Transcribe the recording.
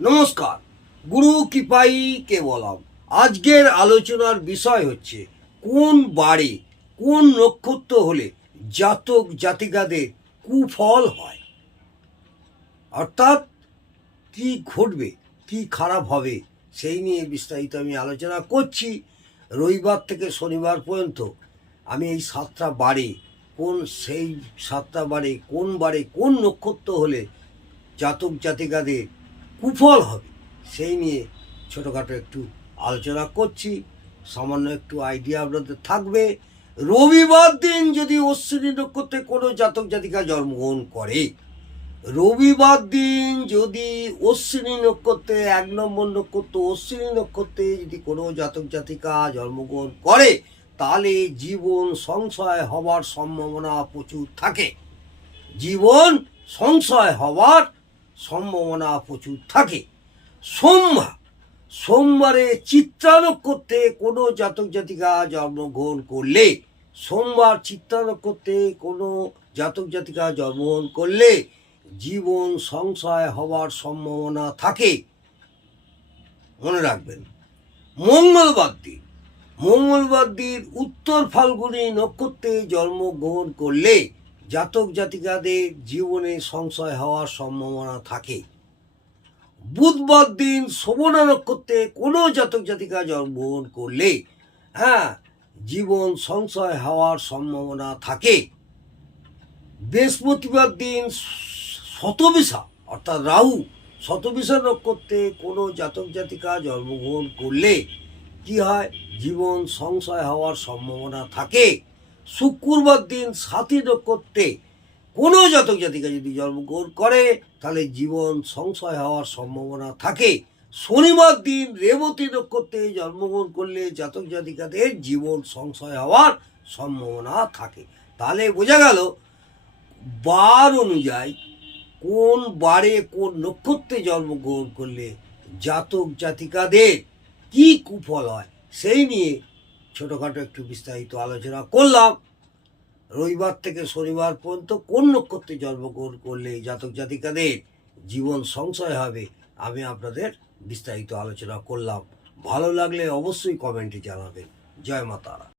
নমস্কার, গুরু কৃপাই কে বলাম। আজকের আলোচনার বিষয় হচ্ছে কোন বারে কোন নক্ষত্র হলে জাতক জাতিকাদের কুফল হয়, অর্থাৎ কি ঘটবে, কি খারাপ হবে, সেই নিয়ে বিস্তারিত আমি আলোচনা করছি। রবিবার থেকে শনিবার পর্যন্ত আমি এই 7টা বারে সেই 7টা বারে কোন নক্ষত্র হলে জাতক জাতিকাদের কুফল হবে সেই নিয়ে ছোটোখাটো একটু আলোচনা করছি। সামান্য একটু আইডিয়া আপনাদের থাকবে। রবিবার দিন যদি অশ্বিনী নক্ষত্রে কোনো জাতক জাতিকা জন্মগ্রহণ করে, রবিবার দিন যদি অশ্বিনী নক্ষত্রে 1 নম্বর নক্ষত্র অশ্বিনী নক্ষত্রে যদি কোনো জাতক জাতিকা জন্মগ্রহণ করে, তাহলে জীবন সংশয় হওয়ার সম্ভাবনা প্রচুর থাকে। জীবন সংশয় হওয়ার সম্ভাবনা প্রচুর থাকে। সোমবারে চিত্রা নক্ষত্রে কোনো জাতক জাতিকা জন্মগ্রহণ করলে, সোমবার চিত্রা নক্ষত্রে কোনো জাতক জাতিকা জন্মগ্রহণ করলে জীবন সংশয় হওয়ার সম্ভাবনা থাকে, মনে রাখবেন। মঙ্গলবার দিন উত্তর ফাল্গুনী নক্ষত্রে জন্মগ্রহণ করলে জাতক জাতিকাদের জীবনে সংশয় হওয়ার সম্ভাবনা থাকে। বুধবার দিন শোভনা নক্ষত্রে কোনো জাতক জাতিকা জন্মগ্রহণ করলে জীবন সংশয় হওয়ার সম্ভাবনা থাকে। বৃহস্পতিবার দিন শতবিশা অর্থাৎ রাহু শতবিশা নক্ষত্রে কোনো জাতক জাতিকা জন্মগ্রহণ করলে কি হয়, জীবন সংশয় হওয়ার সম্ভাবনা থাকে। শুক্রবার দিন সাথী নক্ষত্রে কোনো জাতক জাতিকা যদি জন্মগ্রহণ করে তাহলে জীবন সংশয় হওয়ার সম্ভাবনা থাকে। শনিবার দিন রেবতী নক্ষত্রে জন্মগ্রহণ করলে জাতক জাতিকাদের জীবন সংশয় হওয়ার সম্ভাবনা থাকে। তাহলে বোঝা গেল বার অনুযায়ী কোন বারে কোন নক্ষত্রে জন্মগ্রহণ করলে জাতক জাতিকাদের কি কুফল হয় সেই নিয়ে ছোটোখাটো একটু বিস্তারিত আলোচনা করলাম। রবিবার থেকে শনিবার পর্যন্ত কোন নক্ষত্রে জন্মগ্রহণ করলে জাতক জাতিকাদের জীবন সংশয় হবে আমি আপনাদের বিস্তারিত আলোচনা করলাম। ভালো লাগলে অবশ্যই কমেন্টে জানাবেন। জয় মা তারা।